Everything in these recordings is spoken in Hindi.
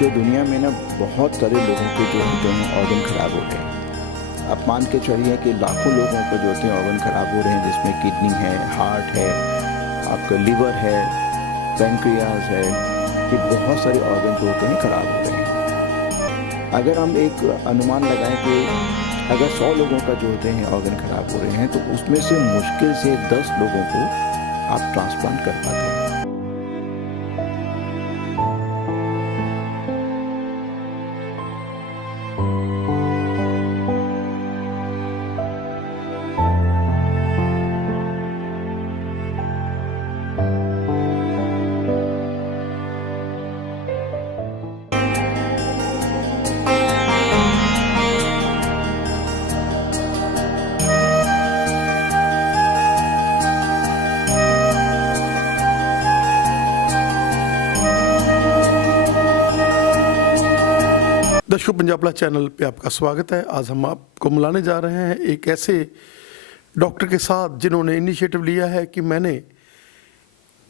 जो दुनिया में ना बहुत सारे लोगों के जो होते हैं ऑर्गन ख़राब हो रहे हैं। आप मान के चलिए कि लाखों लोगों के जो होते हैं ऑर्गन ख़राब हो रहे हैं, जिसमें किडनी है, हार्ट है, आपका लीवर है, पैंक्रियाज है, ये बहुत सारे ऑर्गन जो होते हैं ख़राब हो रहे हैं। अगर हम एक अनुमान लगाएं कि अगर 100 लोगों का जो होते हैं ऑर्गन ख़राब हो रहे हैं, तो उसमें से मुश्किल से 10 लोगों को आप ट्रांसप्लांट कर पाते हैं। दर्शकों, पंजाब प्लस चैनल पे आपका स्वागत है। आज हम आपको मिलाने जा रहे हैं एक ऐसे डॉक्टर के साथ जिन्होंने इनिशिएटिव लिया है कि मैंने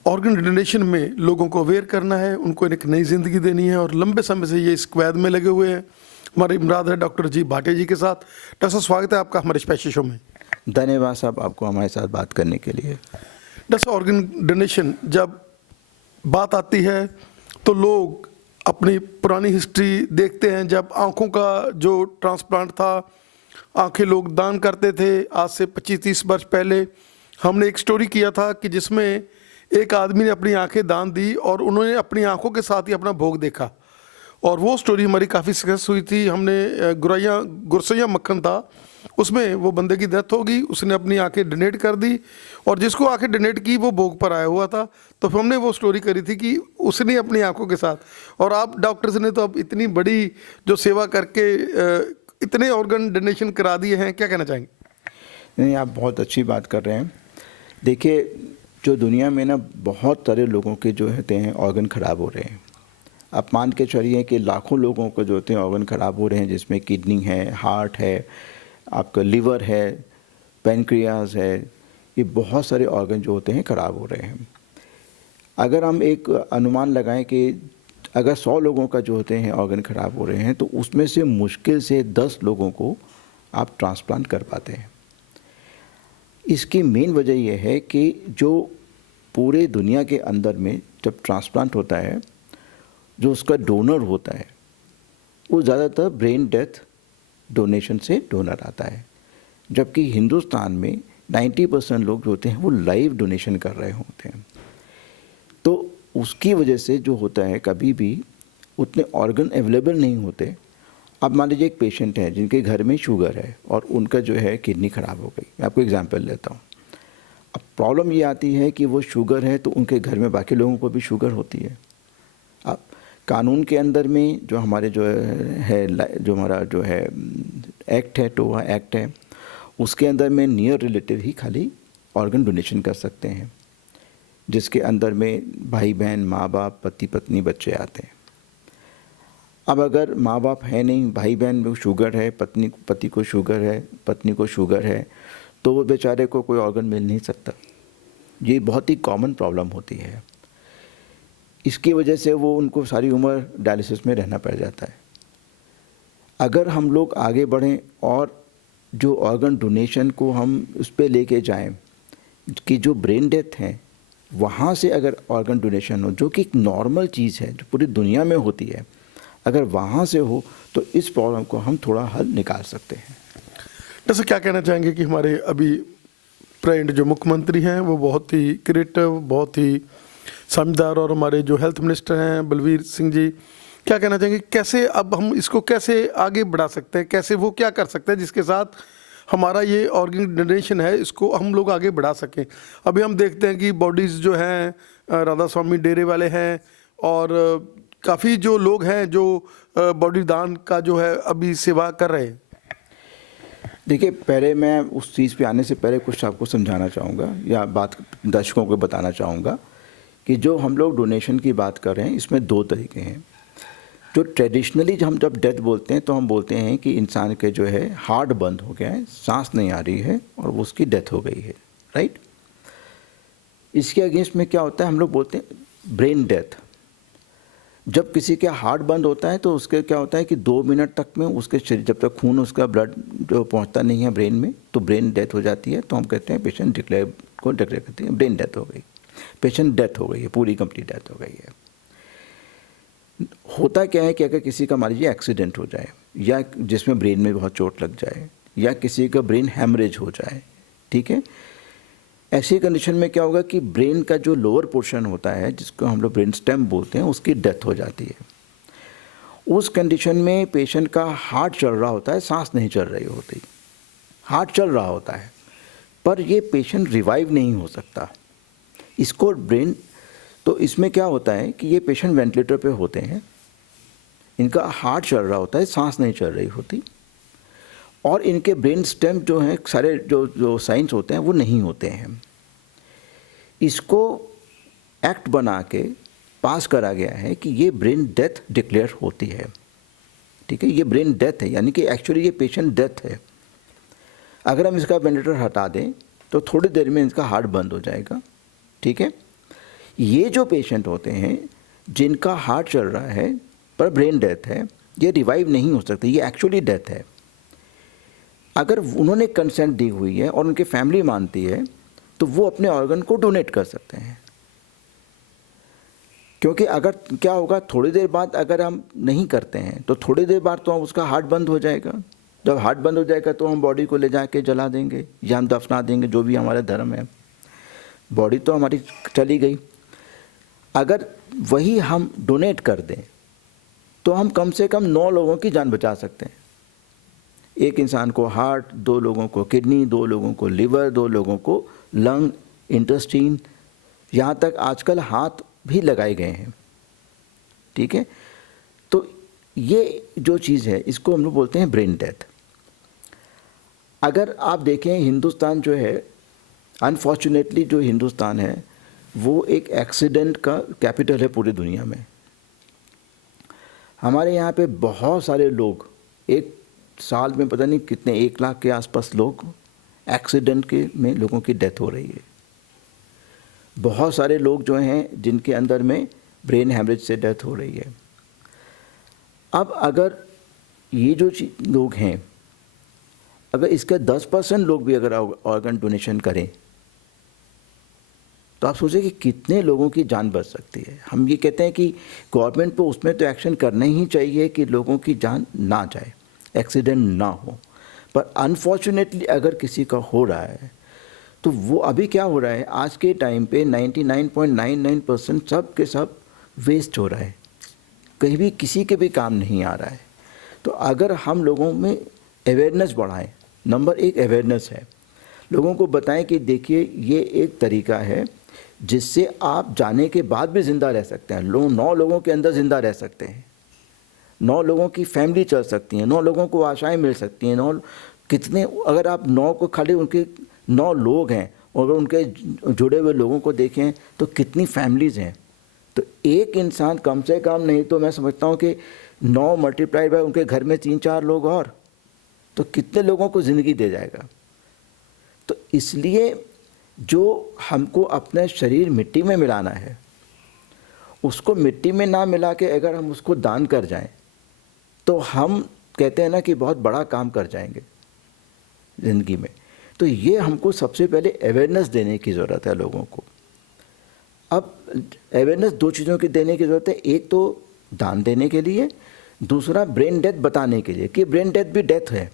ऑर्गन डोनेशन में लोगों को अवेयर करना है, उनको एक नई ज़िंदगी देनी है और लंबे समय से ये इस क्वैद में लगे हुए हैं। हमारे इमराद है डॉक्टर जी भाटिया जी के साथ। डॉक्टर साहब, स्वागत है आपका हमारे स्पेशल शो में। धन्यवाद साहब आपको हमारे साथ बात करने के लिए। डॉक्टर साहब, ऑर्गन डोनेशन जब बात आती है तो लोग अपनी पुरानी हिस्ट्री देखते हैं। जब आँखों का जो ट्रांसप्लांट था, आंखें लोग दान करते थे आज से 25-30 वर्ष पहले। हमने एक स्टोरी किया था कि जिसमें एक आदमी ने अपनी आंखें दान दी और उन्होंने अपनी आंखों के साथ ही अपना भोग देखा, और वो स्टोरी हमारी काफ़ी सक्सेस हुई थी। हमने गुरसैया मक्खन था, उसमें वो बंदे की डेथ होगी, उसने अपनी आंखें डोनेट कर दी और जिसको आंखें डोनेट की वो भोग पर आया हुआ था। तो फिर हमने वो स्टोरी करी थी कि उसने अपनी आंखों के साथ, और आप डॉक्टर्स ने तो अब इतनी बड़ी जो सेवा करके इतने ऑर्गन डोनेशन करा दिए हैं, क्या कहना चाहेंगे? नहीं, आप बहुत अच्छी बात कर रहे हैं। देखिए, जो दुनिया में ना बहुत सारे लोगों के जो होते हैं ऑर्गन ख़राब हो रहे हैं। आप मान के चलिए कि लाखों लोगों को जो होते हैं ऑर्गन ख़राब हो रहे हैं, जिसमें किडनी है, हार्ट है, आपका लीवर है, पैंक्रियाज है, ये बहुत सारे ऑर्गन जो होते हैं ख़राब हो रहे हैं। अगर हम एक अनुमान लगाएं कि अगर 100 लोगों का जो होते हैं ऑर्गन ख़राब हो रहे हैं, तो उसमें से मुश्किल से 10 लोगों को आप ट्रांसप्लांट कर पाते हैं। इसकी मेन वजह यह है कि जो पूरे दुनिया के अंदर में जब ट्रांसप्लांट होता है, जो उसका डोनर होता है वो ज़्यादातर ब्रेन डेथ डोनेशन से डोनर आता है, जबकि हिंदुस्तान में 90% लोग जो होते हैं वो लाइव डोनेशन कर रहे होते हैं। तो उसकी वजह से जो होता है, कभी भी उतने ऑर्गन अवेलेबल नहीं होते। अब मान लीजिए एक पेशेंट है जिनके घर में शुगर है और उनका जो है किडनी ख़राब हो गई। मैं आपको एग्जांपल लेता हूँ। अब प्रॉब्लम ये आती है कि वो शुगर है तो उनके घर में बाकी लोगों को भी शुगर होती है। अब कानून के अंदर में जो हमारे जो हमारा जो है एक्ट है, टोहा एक्ट है, उसके अंदर में नियर रिलेटिव ही खाली ऑर्गन डोनेशन कर सकते हैं, जिसके अंदर में भाई बहन, माँ बाप, पति पत्नी, बच्चे आते हैं। अब अगर माँ बाप है नहीं, भाई बहन को शुगर है, पति को शुगर है, पत्नी को शुगर है, तो वो बेचारे को कोई ऑर्गन मिल नहीं सकता। ये बहुत ही कॉमन प्रॉब्लम होती है। इसकी वजह से वो उनको सारी उम्र डायलिसिस में रहना पड़ जाता है। अगर हम लोग आगे बढ़ें और जो ऑर्गन डोनेशन को हम उस पर लेके जाएं कि जो ब्रेन डेथ है वहाँ से अगर ऑर्गन डोनेशन हो, जो कि एक नॉर्मल चीज़ है जो पूरी दुनिया में होती है, अगर वहाँ से हो तो इस प्रॉब्लम को हम थोड़ा हल निकाल सकते हैं। जैसे क्या कहना चाहेंगे कि हमारे अभी प्रेजेंट जो मुख्यमंत्री हैं वो बहुत ही क्रिएटिव, बहुत ही समझदार, और हमारे जो हेल्थ मिनिस्टर हैं बलवीर सिंह जी, क्या कहना चाहेंगे कैसे अब हम इसको कैसे आगे बढ़ा सकते हैं, कैसे वो क्या कर सकते हैं जिसके साथ हमारा ये ऑर्गन डोनेशन है इसको हम लोग आगे बढ़ा सकें? अभी हम देखते हैं कि बॉडीज़ जो हैं राधा स्वामी डेरे वाले हैं और काफ़ी जो लोग हैं जो बॉडी दान का जो है अभी सेवा कर रहे हैं। देखिए, पहले मैं उस चीज़ पे आने से पहले कुछ आपको समझाना चाहूँगा या बात दर्शकों को बताना चाहूँगा कि जो हम लोग डोनेशन की बात कर रहे हैं इसमें 2 तरीके हैं। जो ट्रेडिशनली हम जब डेथ बोलते हैं तो हम बोलते हैं कि इंसान के जो है हार्ट बंद हो गया है, सांस नहीं आ रही है और वो उसकी डेथ हो गई है, राइट। इसके अगेंस्ट में क्या होता है, हम लोग बोलते हैं ब्रेन डेथ। जब किसी का हार्ट बंद होता है तो उसके क्या होता है कि 2 मिनट तक में उसके शरीर, जब तक खून उसका ब्लड जो पहुंचता नहीं है ब्रेन में, तो ब्रेन डेथ हो जाती है। तो हम कहते हैं पेशेंट डिक्लेयर करते हैं ब्रेन डेथ हो गई, पेशेंट डेथ हो गई है, पूरी कंप्लीट डेथ हो गई है। होता क्या है कि अगर किसी का मान लीजिए एक्सीडेंट हो जाए, या जिसमें ब्रेन में बहुत चोट लग जाए, या किसी का ब्रेन हैमरेज हो जाए, ठीक है, ऐसी कंडीशन में क्या होगा कि ब्रेन का जो लोअर पोर्शन होता है, जिसको हम लोग ब्रेन स्टेम बोलते हैं, उसकी डेथ हो जाती है। उस कंडीशन में पेशेंट का हार्ट चल रहा होता है, सांस नहीं चल रही होती, हार्ट चल रहा होता है, पर ये पेशेंट रिवाइव नहीं हो सकता। इसको ब्रेन, तो इसमें क्या होता है कि ये पेशेंट वेंटिलेटर पे होते हैं, इनका हार्ट चल रहा होता है, सांस नहीं चल रही होती, और इनके ब्रेन स्टेम जो हैं, सारे जो साइंस होते हैं वो नहीं होते हैं। इसको एक्ट बना के पास करा गया है कि ये ब्रेन डेथ डिक्लेयर होती है, ठीक है, ये ब्रेन डेथ है, यानी कि एक्चुअली ये पेशेंट डेथ है। अगर हम इसका वेंटिलेटर हटा दें तो थोड़ी देर में इसका हार्ट बंद हो जाएगा, ठीक है। ये जो पेशेंट होते हैं जिनका हार्ट चल रहा है पर ब्रेन डेथ है, ये रिवाइव नहीं हो सकते, ये एक्चुअली डेथ है। अगर उन्होंने कंसेंट दी हुई है और उनकी फैमिली मानती है तो वो अपने ऑर्गन को डोनेट कर सकते हैं। क्योंकि अगर क्या होगा, थोड़ी देर बाद अगर हम नहीं करते हैं तो थोड़ी देर बाद तो उसका हार्ट बंद हो जाएगा। जब हार्ट बंद हो जाएगा तो हम बॉडी को ले जाके जला देंगे या हम दफना देंगे, जो भी हमारा धर्म है। बॉडी तो हमारी चली गई। अगर वही हम डोनेट कर दें तो हम कम से कम 9 लोगों की जान बचा सकते हैं। एक इंसान को हार्ट, 2 लोगों को किडनी, 2 लोगों को लिवर, 2 लोगों को लंग, इंटेस्टाइन, यहाँ तक आजकल हाथ भी लगाए गए हैं, ठीक है। तो ये जो चीज़ है इसको हम लोग बोलते हैं ब्रेन डेथ। अगर आप देखें हिंदुस्तान जो है, अनफॉर्चुनेटली जो हिंदुस्तान है वो एक एक्सीडेंट का कैपिटल है पूरी दुनिया में। हमारे यहाँ पे बहुत सारे लोग, एक साल में पता नहीं कितने, 1 लाख के आसपास लोग एक्सीडेंट के में लोगों की डेथ हो रही है। बहुत सारे लोग जो हैं जिनके अंदर में ब्रेन हैमरेज से डेथ हो रही है। अब अगर ये जो लोग हैं, अगर इसके 10% लोग भी अगर ऑर्गन डोनेशन करें तो आप सोचें कि कितने लोगों की जान बच सकती है। हम ये कहते हैं कि गवर्नमेंट को उसमें तो एक्शन करना ही चाहिए कि लोगों की जान ना जाए, एक्सीडेंट ना हो। पर अनफॉर्चुनेटली अगर किसी का हो रहा है तो वो अभी क्या हो रहा है, आज के टाइम पे 99.99% सब के सब वेस्ट हो रहा है, कहीं भी किसी के भी काम नहीं आ रहा है। तो अगर हम लोगों में अवेयरनेस बढ़ाएं, नंबर 1 अवेयरनेस है, लोगों को बताएं कि देखिए ये एक तरीका है जिससे आप जाने के बाद भी ज़िंदा रह सकते हैं। 9 लोगों के अंदर ज़िंदा रह सकते हैं, 9 लोगों की फैमिली चल सकती है, 9 लोगों को आशाएं मिल सकती हैं। 9 कितने, अगर आप 9 को खाली उनके 9 लोग हैं और अगर उनके जुड़े हुए लोगों को देखें तो कितनी फैमिलीज़ हैं। तो एक इंसान कम से कम नहीं तो मैं समझता हूँ कि 9 मल्टीप्लाइड बाय उनके घर में 3-4 लोग और, तो कितने लोगों को ज़िंदगी दे जाएगा। तो इसलिए जो हमको अपना शरीर मिट्टी में मिलाना है, उसको मिट्टी में ना मिला के अगर हम उसको दान कर जाएं तो हम कहते हैं ना कि बहुत बड़ा काम कर जाएंगे ज़िंदगी में। तो ये हमको सबसे पहले अवेयरनेस देने की ज़रूरत है लोगों को। अब अवेयरनेस 2 चीज़ों की देने की ज़रूरत है, एक तो दान देने के लिए, दूसरा ब्रेन डेथ बताने के लिए कि ब्रेन डेथ भी डेथ है।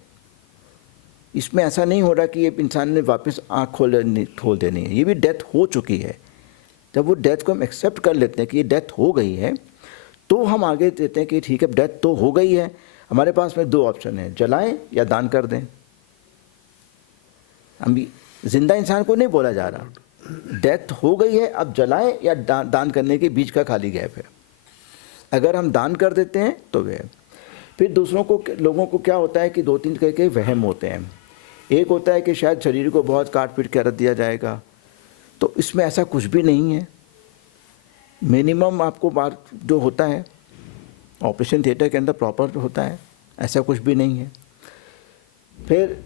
इसमें ऐसा नहीं हो रहा कि ये इंसान ने वापस आँख खोल देनी है, ये भी डेथ हो चुकी है। जब वो डेथ को हम एक्सेप्ट कर लेते हैं कि ये डेथ हो गई है तो हम आगे देते हैं कि ठीक है डेथ तो हो गई है, हमारे पास में 2 ऑप्शन हैं, जलाएं या दान कर दें। हम भी जिंदा इंसान को नहीं बोला जा रहा, डेथ हो गई है, अब जलाएं या दान करने के बीच का खाली गैप है। अगर हम दान कर देते हैं तो वह फिर दूसरों को, लोगों को क्या होता है कि 2-3 तरह के वहम होते हैं। एक होता है कि शायद शरीर को बहुत काट पीट के रख दिया जाएगा, तो इसमें ऐसा कुछ भी नहीं है। मिनिमम आपको बार जो होता है ऑपरेशन थिएटर के अंदर प्रॉपर होता है, ऐसा कुछ भी नहीं है। फिर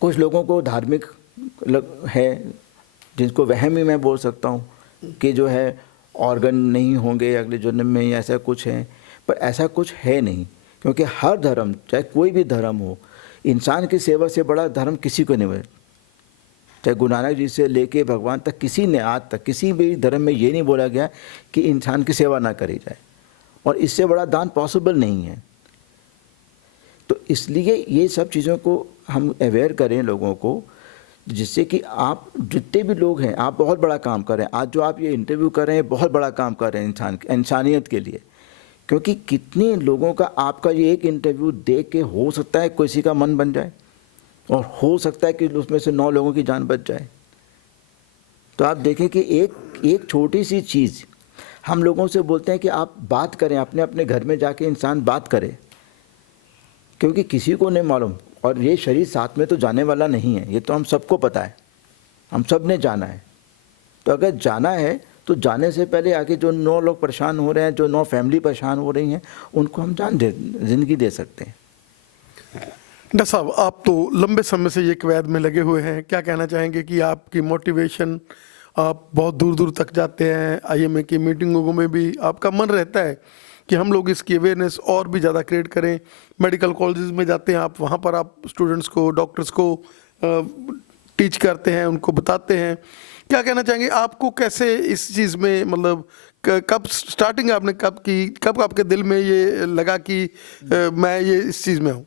कुछ लोगों को धार्मिक है जिनको वहम ही मैं बोल सकता हूँ कि जो है ऑर्गन नहीं होंगे अगले जन्म में, या ऐसा कुछ है, पर ऐसा कुछ है नहीं, क्योंकि हर धर्म, चाहे कोई भी धर्म हो, इंसान की सेवा से बड़ा धर्म किसी को नहीं है। चाहे गुरु नानक जी से लेके भगवान तक, किसी ने आज तक किसी भी धर्म में ये नहीं बोला गया कि इंसान की सेवा ना करी जाए, और इससे बड़ा दान पॉसिबल नहीं है। तो इसलिए ये सब चीज़ों को हम अवेयर करें लोगों को, जिससे कि आप जितने भी लोग हैं, आप बहुत बड़ा काम कर रहे हैं। आज जो आप ये इंटरव्यू कर रहे हैं, बहुत बड़ा काम कर रहे हैं इंसानियत के लिए, क्योंकि कितने लोगों का आपका ये एक इंटरव्यू देख के हो सकता है किसी का मन बन जाए, और हो सकता है कि उसमें से 9 लोगों की जान बच जाए। तो आप देखें कि एक छोटी सी चीज़, हम लोगों से बोलते हैं कि आप बात करें, अपने अपने घर में जाके इंसान बात करे, क्योंकि किसी को नहीं मालूम, और ये शरीर साथ में तो जाने वाला नहीं है, ये तो हम सबको पता है, हम सब ने जाना है। तो अगर जाना है तो जाने से पहले आगे जो 9 लोग परेशान हो रहे हैं, जो 9 फैमिली परेशान हो रही हैं, उनको हम ज़िंदगी दे सकते हैं। डॉक्टर साहब, आप तो लंबे समय से ये कवैत में लगे हुए हैं, क्या कहना चाहेंगे कि आपकी मोटिवेशन, आप बहुत दूर दूर तक जाते हैं, IMA की मीटिंगों में भी आपका मन रहता है कि हम लोग इसकी अवेयरनेस और भी ज़्यादा क्रिएट करें। मेडिकल कॉलेजेस में जाते हैं आप, वहाँ पर आप स्टूडेंट्स को, डॉक्टर्स को टीच करते हैं, उनको बताते हैं। क्या कहना चाहेंगे, आपको कैसे इस चीज़ में, मतलब कब स्टार्टिंग आपने कब की, कब आपके दिल में ये लगा कि मैं ये इस चीज़ में हूँ?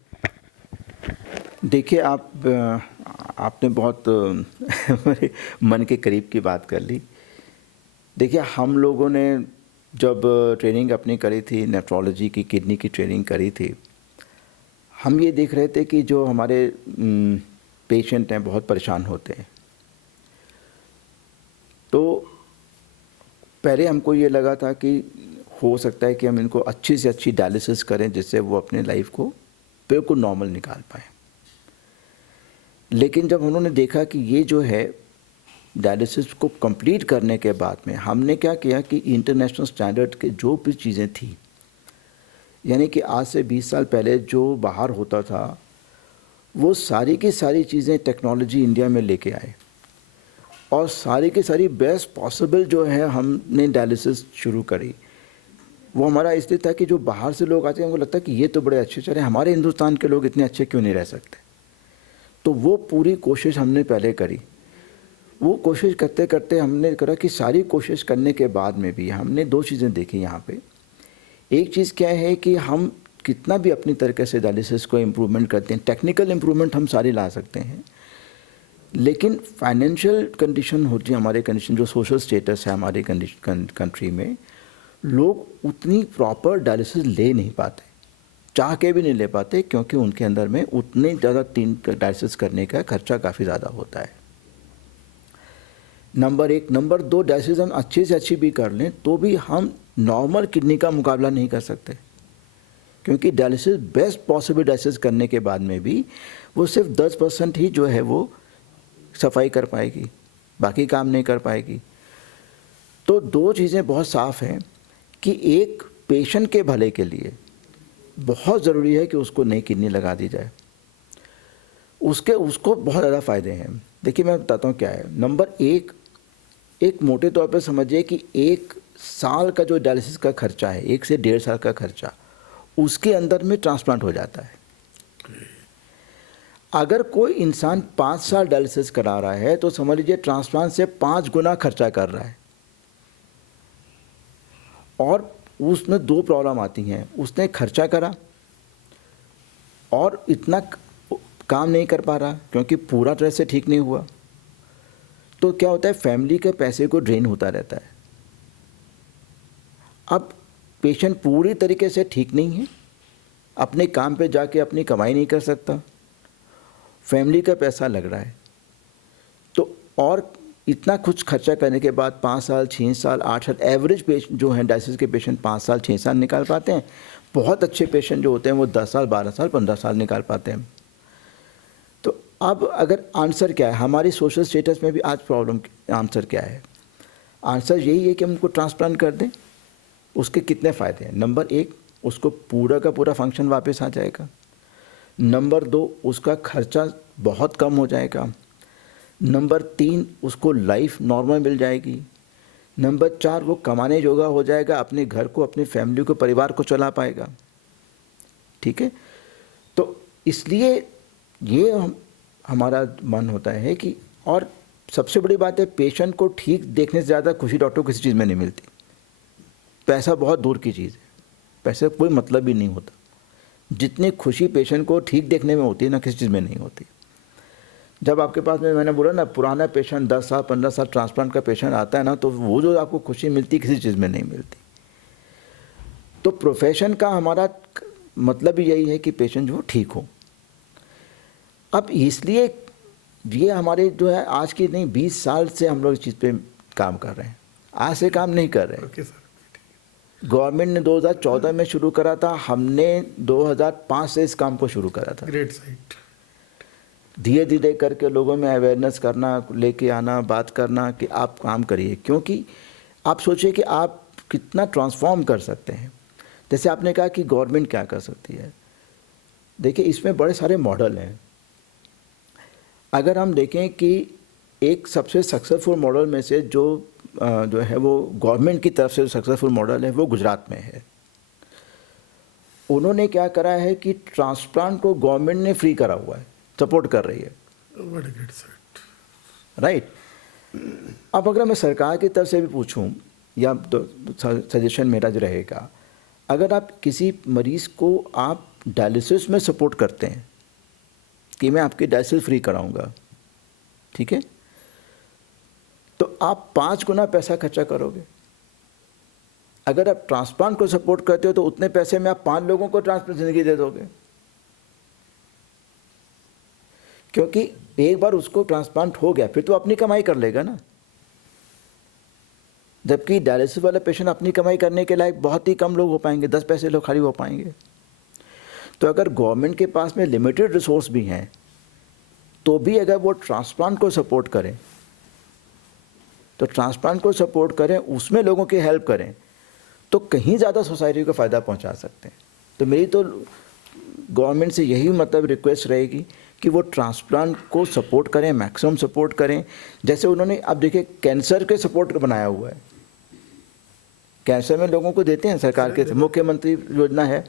देखिए, आपने बहुत मेरे मन के करीब की बात कर ली। देखिए, हम लोगों ने जब ट्रेनिंग अपनी करी थी, नेफ्रोलॉजी की, किडनी की ट्रेनिंग करी थी, हम ये देख रहे थे कि जो हमारे पेशेंट हैं बहुत परेशान होते हैं। तो पहले हमको ये लगा था कि हो सकता है कि हम इनको अच्छी से अच्छी डायलिसिस करें, जिससे वो अपने लाइफ को बिल्कुल नॉर्मल निकाल पाएँ। लेकिन जब उन्होंने देखा कि ये जो है डायलिसिस को कंप्लीट करने के बाद में, हमने क्या किया कि इंटरनेशनल स्टैंडर्ड के जो भी चीज़ें थी, यानी कि आज से 20 साल पहले जो बाहर होता था, वो सारी की सारी चीज़ें टेक्नोलॉजी इंडिया में लेके आए, और सारी की सारी बेस्ट पॉसिबल जो है हमने डायलिसिस शुरू करी। वो हमारा इसलिए था कि जो बाहर से लोग आते हैं, उनको लगता है कि ये तो बड़े अच्छे चले, हमारे हिंदुस्तान के लोग इतने अच्छे क्यों नहीं रह सकते। तो वो पूरी कोशिश हमने पहले करी। वो कोशिश करते करते हमने करा कि सारी कोशिश करने के बाद में भी हमने 2 चीज़ें देखी यहाँ पे। एक चीज़ क्या है कि हम कितना भी अपनी तरीके से डायलिसिस को इम्प्रूवमेंट करते हैं, टेक्निकल इम्प्रूवमेंट हम सारी ला सकते हैं, लेकिन फाइनेंशियल कंडीशन होती है हमारे कंडीशन, जो सोशल स्टेटस है हमारे कंट्री में, लोग उतनी प्रॉपर डायलिसिस ले नहीं पाते, चाह के भी नहीं ले पाते, क्योंकि उनके अंदर में उतने ज़्यादा 3 डायलिसिस करने का खर्चा काफ़ी ज़्यादा होता है। नंबर 1। नंबर 2, डायलिसिस हम अच्छी से अच्छी भी कर लें तो भी हम नॉर्मल किडनी का मुकाबला नहीं कर सकते, क्योंकि डायलिसिस बेस्ट पॉसिबल डायलिसिस करने के बाद में भी वो सिर्फ 10% ही जो है वो सफाई कर पाएगी, बाकी काम नहीं कर पाएगी। तो 2 चीज़ें बहुत साफ़ हैं कि एक पेशेंट के भले के लिए बहुत ज़रूरी है कि उसको नई किडनी लगा दी जाए, उसको बहुत ज़्यादा फ़ायदे हैं। देखिए, मैं बताता हूँ क्या है। नंबर 1, एक मोटे तौर पर समझिए कि 1 साल का जो डायलिसिस का खर्चा है, 1 से 1.5 साल का खर्चा, उसके अंदर में ट्रांसप्लांट हो जाता है। अगर कोई इंसान 5 साल डायलिसिस करा रहा है तो समझ लीजिए ट्रांसप्लांट से 5 गुना खर्चा कर रहा है। और उसमें 2 प्रॉब्लम आती हैं, उसने खर्चा करा और इतना काम नहीं कर पा रहा क्योंकि पूरा तरह से ठीक नहीं हुआ। तो क्या होता है, फैमिली के पैसे को ड्रेन होता रहता है। अब पेशेंट पूरी तरीके से ठीक नहीं है, अपने काम पे जाके अपनी कमाई नहीं कर सकता, फैमिली का पैसा लग रहा है, तो और इतना कुछ खर्चा करने के बाद 5 साल, 6 साल, 8 साल, एवरेज पेशेंट जो हैं डायलिसिस के पेशेंट 5 साल, 6 साल निकाल पाते हैं। बहुत अच्छे पेशेंट जो होते हैं वो 10 साल, 12 साल, 15 साल निकाल पाते हैं। तो अब अगर आंसर क्या है, हमारी सोशल स्टेटस में भी आज प्रॉब्लम आंसर क्या है? आंसर यही है कि हम उनको ट्रांसप्लांट कर दें। उसके कितने फ़ायदे हैं? नंबर 1, उसको पूरा का पूरा फंक्शन वापस आ जाएगा। नंबर 2, उसका खर्चा बहुत कम हो जाएगा। नंबर 3, उसको लाइफ नॉर्मल मिल जाएगी। नंबर 4, वो कमाने जोगा हो जाएगा, अपने घर को, अपनी फैमिली को, परिवार को चला पाएगा। ठीक है, तो इसलिए ये हमारा मन होता है कि, और सबसे बड़ी बात है, पेशेंट को ठीक देखने से ज़्यादा खुशी डॉक्टर को किसी चीज़ में नहीं मिलती। पैसा बहुत दूर की चीज़ है, पैसे कोई मतलब ही नहीं होता। जितनी खुशी पेशेंट को ठीक देखने में होती है ना, किसी चीज़ में नहीं होती। जब आपके पास में, मैंने बोला ना, पुराना पेशेंट 10 साल 15 साल ट्रांसप्लांट का पेशेंट आता है ना, तो वो जो आपको खुशी मिलती किसी चीज़ में नहीं मिलती। तो प्रोफेशन का हमारा मतलब यही है कि पेशेंट जो ठीक हो। अब इसलिए ये हमारे जो है आज की नहीं, 20 साल से हम लोग इस चीज़ पे काम कर रहे हैं, आज से काम नहीं कर रहे हैं। Okay sir. गवर्नमेंट ने 2014 में शुरू करा था, हमने 2005 से इस काम को शुरू करा था। Great site. धीरे धीरे करके लोगों में अवेयरनेस करना, लेके आना, बात करना कि आप काम करिए, क्योंकि आप सोचिए कि आप कितना ट्रांसफॉर्म कर सकते हैं। जैसे आपने कहा कि गवर्नमेंट क्या कर सकती है, देखिए इसमें बड़े सारे मॉडल हैं। अगर हम देखें कि एक सबसे सक्सेसफुल मॉडल में से जो है वो गवर्नमेंट की तरफ से जो सक्सेसफुल मॉडल है वो गुजरात में है। उन्होंने क्या करा है कि ट्रांसप्लांट को गवर्नमेंट ने फ्री करा हुआ है, सपोर्ट कर रही है। राइट। अब अगर मैं सरकार की तरफ से भी पूछूं, या तो सजेशन मेरा जो रहेगा, अगर आप किसी मरीज़ को आप डायलिसिस में सपोर्ट करते हैं कि मैं आपकी डायलिसिस फ्री कराऊंगा, ठीक है, तो आप 5 गुना पैसा खर्चा करोगे। अगर आप ट्रांसप्लांट को सपोर्ट करते हो तो उतने पैसे में आप 5 लोगों को ट्रांसप्लांट जिंदगी दे दोगे, क्योंकि एक बार उसको ट्रांसप्लांट हो गया फिर तो अपनी कमाई कर लेगा ना। जबकि डायलिसिस वाला पेशेंट अपनी कमाई करने के लायक बहुत ही कम लोग हो पाएंगे, 10 पैसे लोग खाली हो पाएंगे। तो अगर गवर्नमेंट के पास में लिमिटेड रिसोर्स भी हैं तो भी अगर वो ट्रांसप्लांट को सपोर्ट करें, तो ट्रांसप्लांट को सपोर्ट करें, उसमें लोगों की हेल्प करें, तो कहीं ज़्यादा सोसाइटी को फ़ायदा पहुंचा सकते हैं। तो मेरी तो गवर्नमेंट से यही मतलब रिक्वेस्ट रहेगी कि वो ट्रांसप्लांट को सपोर्ट करें, मैक्सिमम सपोर्ट करें। जैसे उन्होंने, अब देखिए, कैंसर के सपोर्ट को बनाया हुआ है, कैंसर में लोगों को देते हैं सरकार के, मुख्यमंत्री योजना है।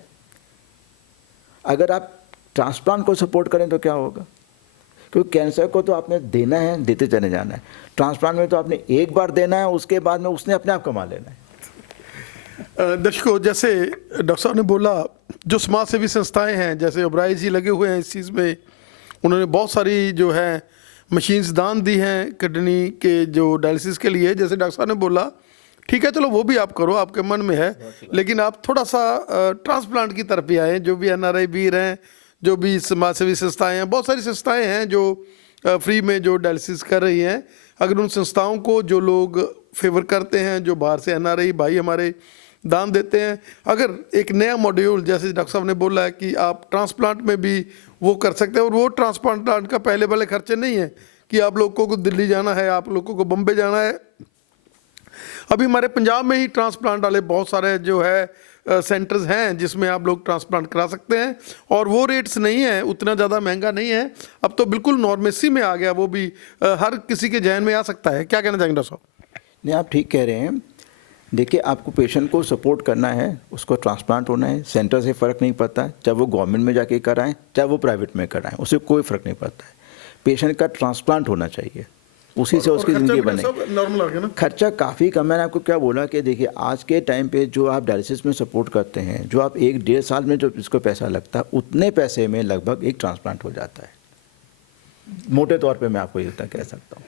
अगर आप ट्रांसप्लांट को सपोर्ट करें तो क्या होगा, क्योंकि कैंसर को तो आपने देना है, देते चले जाना है। ट्रांसप्लांट में तो आपने एक बार देना है, उसके बाद में उसने अपने आप कमा लेना है। दर्शकों, जैसे डॉक्टर साहब ने बोला, जो समाज सेवी संस्थाएं हैं, जैसे ओबराय जी लगे हुए हैं इस चीज़ में, उन्होंने बहुत सारी जो है मशीन्स दान दी हैं किडनी के जो डायलिसिस के लिए। जैसे डॉक्टर साहब ने बोला, ठीक है, चलो वो भी आप करो, आपके मन में है, लेकिन आप थोड़ा सा ट्रांसप्लांट की तरफ भी आएँ। जो भी NRI वीर हैं, जो भी समाज सेवी संस्थाएं हैं, बहुत सारी संस्थाएं हैं जो फ्री में जो डायलिसिस कर रही हैं। अगर उन संस्थाओं को जो लोग फेवर करते हैं, जो बाहर से NRI भाई हमारे दान देते हैं, अगर एक नया मॉड्यूल, जैसे डॉक्टर साहब ने बोला है कि आप ट्रांसप्लांट में भी वो कर सकते हैं, और वो ट्रांसप्लांट का पहले वाले खर्चे नहीं है कि आप लोगों को दिल्ली जाना है, आप लोगों को बम्बे जाना है। अभी हमारे पंजाब में ही ट्रांसप्लांट वाले बहुत सारे जो है सेंटर्स हैं जिसमें आप लोग ट्रांसप्लांट करा सकते हैं, और वो रेट्स नहीं है, उतना ज़्यादा महंगा नहीं है। अब तो बिल्कुल नॉर्मेसी में आ गया, वो भी हर किसी के जहन में आ सकता है। क्या कहना चाहेंगे डॉक्टर साहब? नहीं, आप ठीक कह रहे हैं। देखिए, आपको पेशेंट को सपोर्ट करना है, उसको ट्रांसप्लांट होना है, सेंटर से फ़र्क नहीं पड़ता, चाहे वो गवर्नमेंट में जाके कराएं, चाहे वो प्राइवेट में कराएं, उससे कोई फ़र्क नहीं पड़ता है। पेशेंट का ट्रांसप्लांट होना चाहिए, उसी से उसकी ज़िंदगी बने। नॉर्मल आ गया ना, खर्चा काफ़ी कम है। मैंने आपको क्या बोला कि देखिए, आज के टाइम पे जो आप डायलिसिस में सपोर्ट करते हैं, जो आप 1-1.5 साल में जो इसको पैसा लगता है, उतने पैसे में लगभग एक ट्रांसप्लांट हो जाता है। मोटे तौर पे मैं आपको ये कह सकता हूँ।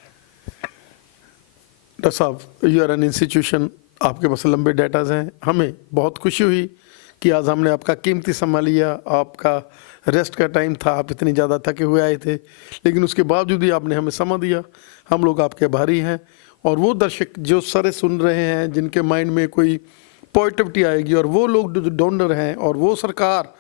डॉक्टर साहब, यू आर एन इंस्टीट्यूशन, आपके पास लंबे डेटाज हैं। हमें बहुत खुशी हुई कि आज हमने आपका कीमती समय लिया, आपका रेस्ट का टाइम था, आप इतनी ज़्यादा थके हुए आए थे, लेकिन उसके बावजूद भी आपने हमें समय दिया। हम लोग आपके आभारी हैं। और वो दर्शक जो सारे सुन रहे हैं, जिनके माइंड में कोई पॉजिटिविटी आएगी, और वो लोग जो डोनर हैं, और वो सरकार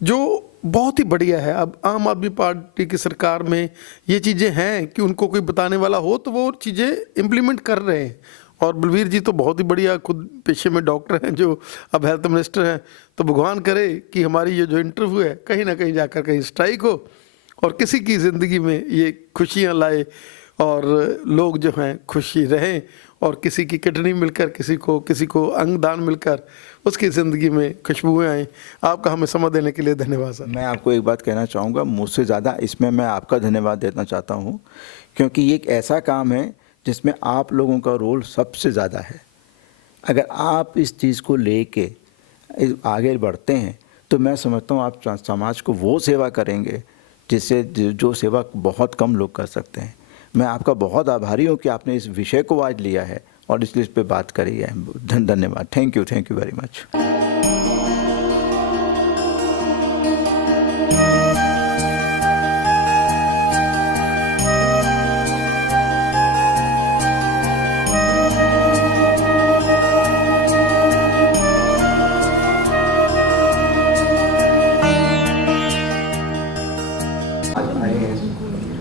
जो बहुत ही बढ़िया है। अब आम आदमी पार्टी की सरकार में ये चीज़ें हैं कि उनको कोई बताने वाला हो तो वो चीज़ें इम्प्लीमेंट कर रहे हैं। और बलवीर जी तो बहुत ही बढ़िया, खुद पेशे में डॉक्टर हैं, जो अब हेल्थ मिनिस्टर हैं। तो भगवान करे कि हमारी ये जो इंटरव्यू है कहीं ना कहीं जाकर कहीं स्ट्राइक हो, और किसी की ज़िंदगी में ये खुशियाँ लाए, और लोग जो हैं खुशी रहें, और किसी की किडनी मिलकर, किसी को अंग दान मिलकर उसकी ज़िंदगी में खुशबुएँ आएँ। आपका हमें समय देने के लिए धन्यवाद सर। मैं आपको एक बात कहना चाहूँगा, मुझसे ज़्यादा इसमें मैं आपका धन्यवाद देना चाहता हूँ, क्योंकि ये एक ऐसा काम है जिसमें आप लोगों का रोल सबसे ज़्यादा है। अगर आप इस चीज़ को लेके आगे बढ़ते हैं तो मैं समझता हूँ आप समाज को वो सेवा करेंगे जिससे जो सेवा बहुत कम लोग कर सकते हैं। मैं आपका बहुत आभारी हूँ कि आपने इस विषय को आज लिया है और इसलिए इस पर बात करी है। धन्यवाद। Thank you very much.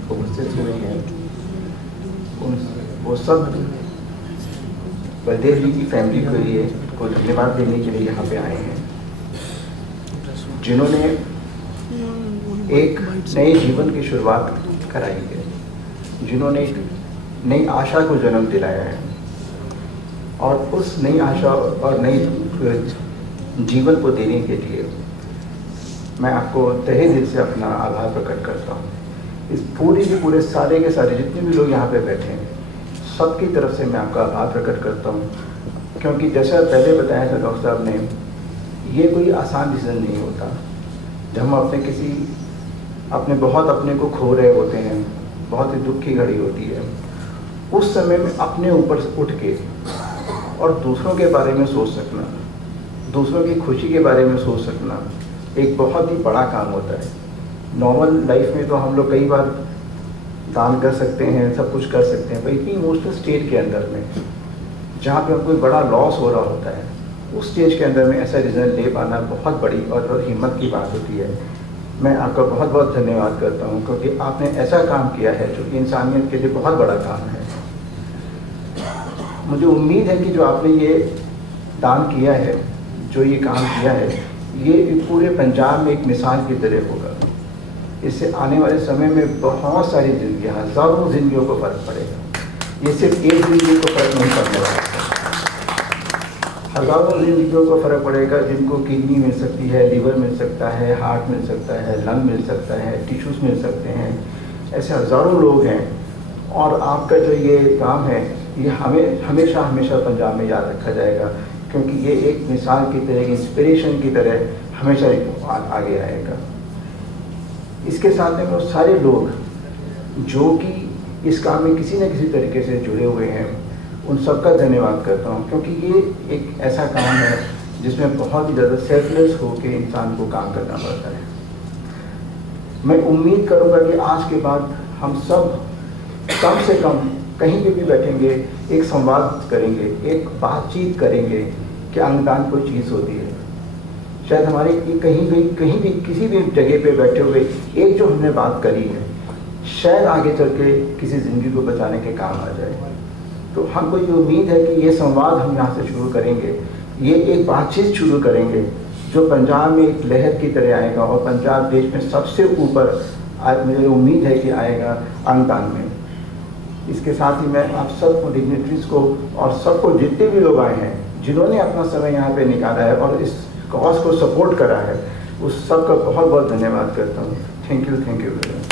उपस्थित हुए हैं वो सब बलदेव जी की फैमिली के लिए को धन्यवाद देने के लिए यहाँ पे आए हैं, जिन्होंने एक नए जीवन की शुरुआत कराई है, जिन्होंने एक नई आशा को जन्म दिलाया है और उस नई आशा और नई जीवन को देने के लिए मैं आपको तहे दिल से अपना आभार प्रकट करता हूँ। इस पूरे सारे के सारे जितने भी लोग यहाँ पे बैठे हैं सबकी तरफ से मैं आपका आभार प्रकट करता हूँ, क्योंकि जैसा पहले बताया था डॉक्टर साहब ने, ये कोई आसान डिसीजन नहीं होता। जब हम अपने बहुत अपने को खो रहे होते हैं, बहुत ही दुख की घड़ी होती है, उस समय में अपने ऊपर उठ के और दूसरों के बारे में सोच सकना, दूसरों की खुशी के बारे में सोच सकना एक बहुत ही बड़ा काम होता है। नॉर्मल लाइफ में तो हम लोग कई बार दान कर सकते हैं, सब कुछ कर सकते हैं, पर इतनी इमोशनल स्टेट के अंदर में जहाँ पे कोई बड़ा लॉस हो रहा होता है, उस स्टेज के अंदर में ऐसा डिसीजन ले पाना बहुत बड़ी और हिम्मत की बात होती है। मैं आपका बहुत बहुत धन्यवाद करता हूँ, क्योंकि आपने ऐसा काम किया है जो कि इंसानियत के लिए बहुत बड़ा काम है। मुझे उम्मीद है कि जो आपने ये दान किया है, जो ये काम किया है, ये पूरे पंजाब में एक मिसाल की तरह होगा। इससे आने वाले समय में बहुत सारी जिंदगियाँ, हज़ारों जिंदगियों को फ़र्क पड़ेगा। ये सिर्फ एक जिंदगी को फ़र्क नहीं पड़ने वाला, हज़ारों जिंदगियों को फ़र्क पड़ेगा, जिनको किडनी मिल सकती है, लीवर मिल सकता है, हार्ट मिल सकता है, लंग मिल सकता है, टिश्यूज़ मिल सकते हैं। ऐसे हज़ारों लोग हैं और आपका जो ये काम है ये हमेशा पंजाब में याद रखा जाएगा, क्योंकि ये एक मिसाल की तरह, इंस्पिरेशन की तरह हमेशा आगे आएगा। इसके साथ में वो सारे लोग जो कि इस काम में किसी न किसी तरीके से जुड़े हुए हैं, उन सबका धन्यवाद करता हूँ, क्योंकि ये एक ऐसा काम है जिसमें बहुत ही ज़्यादा सेल्फलेस होकर इंसान को काम करना पड़ता है। मैं उम्मीद करूँगा कि आज के बाद हम सब कम से कम कहीं पे भी बैठेंगे, एक संवाद करेंगे, एक बातचीत करेंगे कि अंगदान कोई चीज़ होती है। शायद हमारे कहीं भी किसी भी जगह पे बैठे हुए एक जो हमने बात करी है, शायद आगे चल के किसी ज़िंदगी को बचाने के काम आ जाए। तो हमको ये उम्मीद है कि ये संवाद हम यहाँ से शुरू करेंगे, ये एक बातचीत शुरू करेंगे जो पंजाब में एक लहर की तरह आएगा और पंजाब देश में सबसे ऊपर मुझे उम्मीद है कि आएगा अंगदान में। इसके साथ ही मैं आप सबको, डिग्नेटरीज़ को और सबको, जितने भी लोग आए हैं, जिन्होंने अपना समय यहाँ पे निकाला है और इस कॉज को सपोर्ट करा है, उस सब का बहुत बहुत धन्यवाद करता हूँ। Thank you very much.